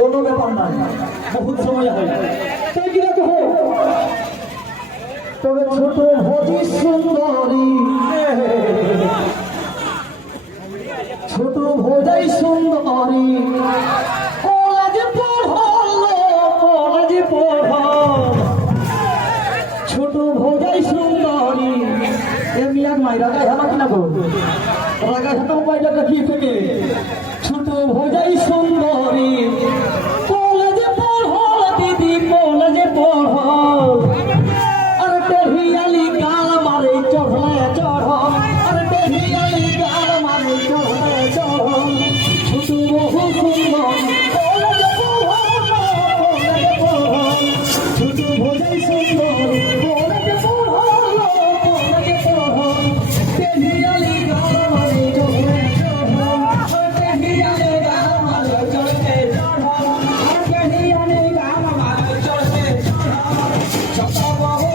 কোনো ব্যাপার নাই, বহুত সময় হয় তাই কি দেখো। তবে ছোট ভজি সুন্দরী, ছোট ভোজাই সুন্দরী, কলেজে পড় ছোট ভোজাই সুন্দরী। এমনি এক মাই রাগাই হামা কিনা গো, রাগাই হাতে মোবাইলটা কি থেকে। ছোট ভোজাই সুন্দরী, কলেজে পড় দিদি, কলেজে পড়। আর টেহিয়ালি গাল মারে চড়লে চড়, আর টেহিয়ালি গাল মারে চড়লে চড়। ছোট বহু সুন্দর, কলেজে পড়, কলেজে পড়। ছোট ভোজাই সুন্দর, কলেজে পড়, কলেজে পড়। টেহিয়ালি গাল মারে চড়লে চড়, আর টেহিয়ালি গাল মারে চড়লে চড়, আর টেহিয়ালি গাল মারে চড়লে চড়। ছোট বহু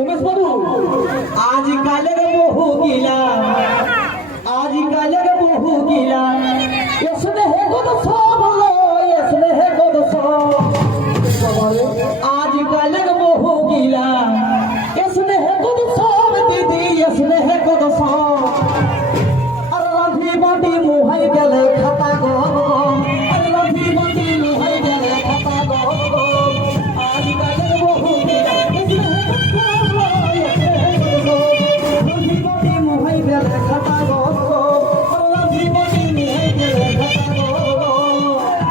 উমেশ বাবু, আজকালের বহু গিলা, আজকালের বহু গিলা, এসনে হে গো সব, এসনে হে গো সব। আজকালের বহু গিলা, এসনে হে গো সব দিদি, এসনে হে গো সব। আর রাধি বাটি মুহাই গেলে খাতা গো, আর রাধি বাটি মুহাই গেলে খাতা গো। আজকালের বহু গিলা, এসনে হে গো সব, এসনে হে গো সব। রাধি বাটি মুহাই গেলে খাতা গো, আর রাধি বাটি মুহাই গেলে খাতা গো।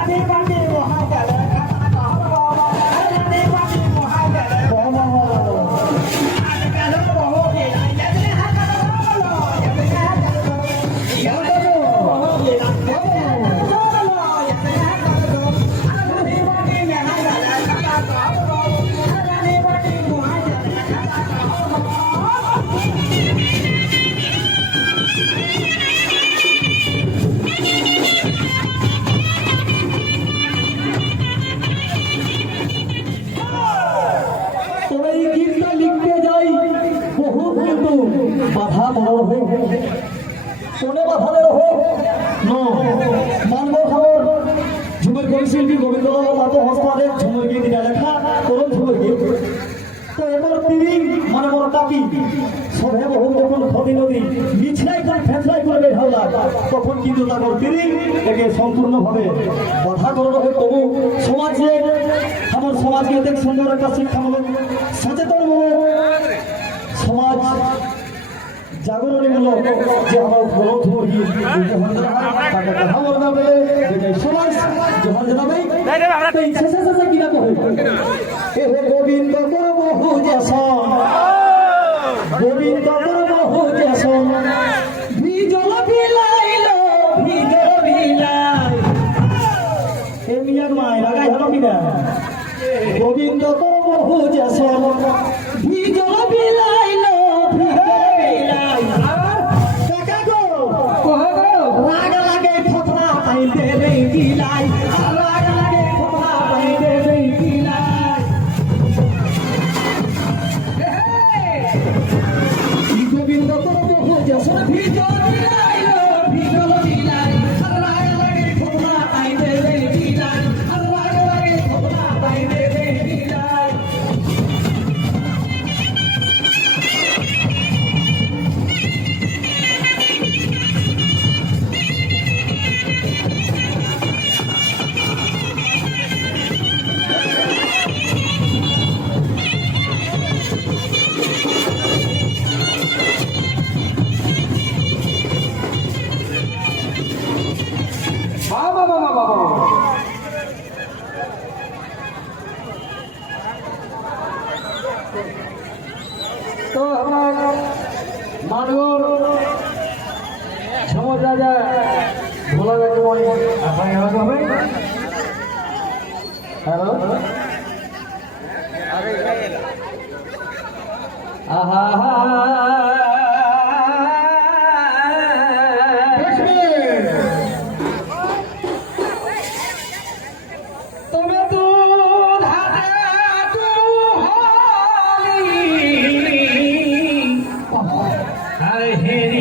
রাধি বাটি মুহাই গেলে খাতা গো, আর রাধি বাটি মুহাই গেলে খাতা গো। আজকালের বহু গিলা, এসনে হে গো সব, এসনে হে গো সব। তবে এই গীতটা লিখতে যাই বহু কিন্তু বাধা বড় হোক, কোনে বাধালে হোক ন মানব খবর। ঝুমের কবিশিল্পী গোবিন্দলাল মাতো হস্তারে ঝুমের গীত এটা লেখা করুন ঝুমের গীত। তো এবার তিনি মানে বড় কাকি সবে বহু যখন নদী নদী মিছলাই করে ফেঁচলাই করে বের হল, তখন কিন্তু তারপর তিনি একে সম্পূর্ণভাবে বাধা করানো হয়। তবু সমাজে আমার সমাজকে অনেক সুন্দর একটা শিক্ষামূলক সচেতনমূলক সমাজ জাগরণমূলক যে আমার বলদ মুরগি তাকে কথা বলতে হবে, সমাজ যখন জানাবে শেষে শেষে কিনা কহে এ হে গোবিন্দ কর বহু যেসন, গোবিন্দ কর বহু যেসন। ভিজল বিলাইল, ভিজল বিলাই। এ মিয়ার মায় লাগাই হলো কিনা। গোবিন্দ কর বহু যেসন, ভিজল বিলাইল, ভিজল বিলাই। কাকা গো কহে গো রাগ লাগে ফতরা পাই দেবে বিলাই, রাগ লাগে ফতরা পাই দেবে বিলাই। গোবিন্দ কর বহু যেসন, ভিজল বিলাইল, ভিজল বিলাই। রাগ লাগে ফতরা পাই দেবে বিলাই, রাগ লাগে ফতরা পাই দেবে বিলাই। বাবা বাবা বাবা তো আমার মানগর সমাজ রাজা ভোলা গেছে মনে আপনাকে হবে। হ্যালো আহা তবে দুধ হাতে তুহালি, আরে হেরি